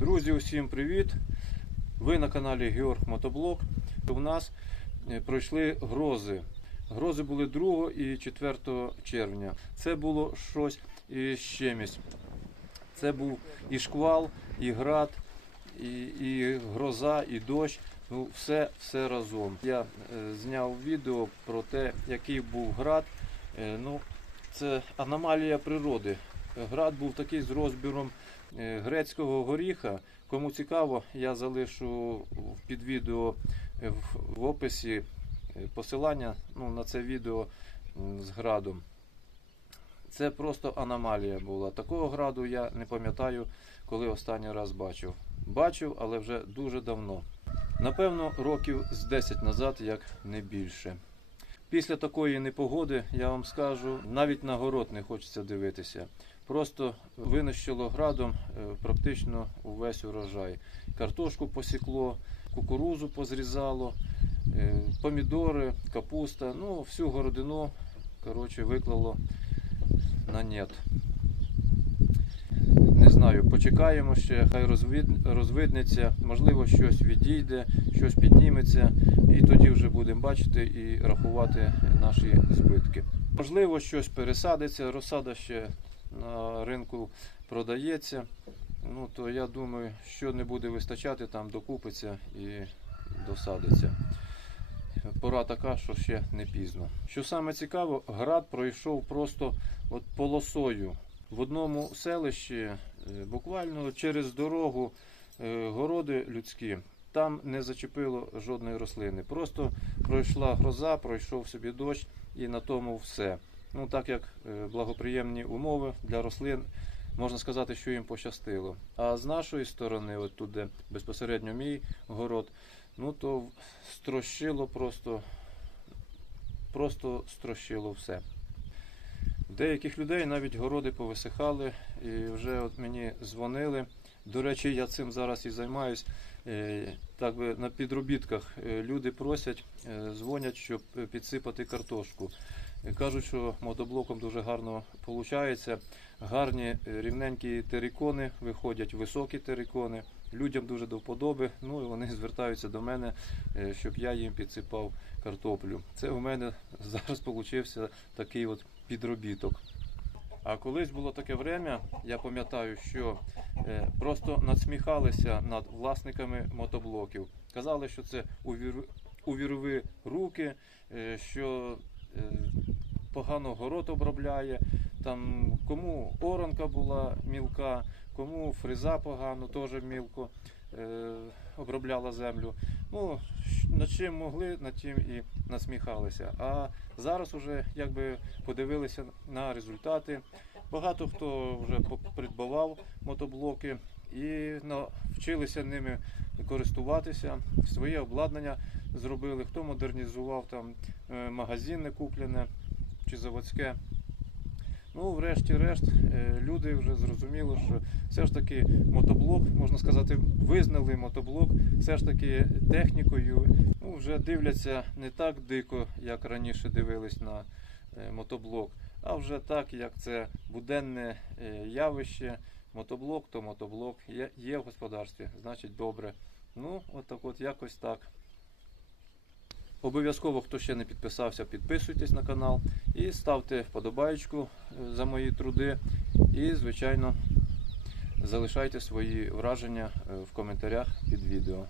Друзі, усім привіт! Ви на каналі Георг Мотоблок. У нас е, пройшли грози. Грози були 2 і 4 червня. Це було щось із чимось. Це був і шквал, і град, і, і гроза, і дощ. Ну, все, все разом. Я е, зняв відео про те, який був град. Е, ну, це аномалія природи. Град був такий з розміром е, грецького горіха. Кому цікаво, я залишу під відео е, в, в описі е, посилання ну, на це відео з градом. Це просто аномалія була. Такого граду я не пам'ятаю, коли останній раз бачив. Бачив, але вже дуже давно. Напевно, років з 10 назад, як не більше. Після такої непогоди, я вам скажу, навіть на город не хочеться дивитися. Просто винищило градом е, практично увесь урожай. Картошку посікло, кукурузу позрізало, е, помідори, капуста, ну всю городину коротше, виклало на нет. Знаю, почекаємо ще, хай розвид, розвиднеться, можливо, щось відійде, щось підніметься, і тоді вже будемо бачити і рахувати наші збитки. Можливо, щось пересадиться, розсада ще на ринку продається. Ну, то я думаю, що не буде вистачати, там докупиться і досадиться. Пора така, що ще не пізно. Що саме цікаво, град пройшов просто от полосою. В одному селищі, буквально через дорогу, е, городи людські, там не зачепило жодної рослини. Просто пройшла гроза, пройшов собі дощ і на тому все. Ну так як е, благоприємні умови для рослин, можна сказати, що їм пощастило. А з нашої сторони, от тут, де безпосередньо мій город, ну то строщило просто, просто строщило все. Деяких людей навіть городи повисихали, і вже от мені дзвонили. До речі, я цим зараз і займаюсь. Е, Так би на підробітках е, люди просять, е, дзвонять, щоб підсипати картошку. Кажуть, що мотоблоком дуже гарно виходить. Гарні рівненькі терикони виходять, високі терикони. Людям дуже до вподоби. Ну і вони звертаються до мене, щоб я їм підсипав картоплю. Це у мене зараз вийшов такий от підробіток. А колись було таке время, я пам'ятаю, що е, просто надсміхалися над власниками мотоблоків. Казали, що це увір... увірви руки, е, що е, погано город обробляє. Там кому оранка була мілка, кому фреза погано, теж мілко обробляла землю. Ну, над чим могли, над тим і насміхалися. А зараз уже якби подивилися на результати. Багато хто вже придбавав мотоблоки і навчилися ними користуватися. Своє обладнання зробили, хто модернізував там е, магазинне куплене чи заводське. Ну, врешті-решт, е, люди вже зрозуміли, що все ж таки мотоблок, можна сказати, визнали мотоблок все ж таки технікою. Ну, вже дивляться не так дико, як раніше дивились на е, мотоблок, а вже так, як це буденне е, явище. Мотоблок то мотоблок є, в господарстві, значить добре. Ну, от так от якось так. Обов'язково, хто ще не підписався, підписуйтесь на канал і ставте вподобайку е, за мої труди. І, звичайно, залишайте свої враження е, в коментарях під відео.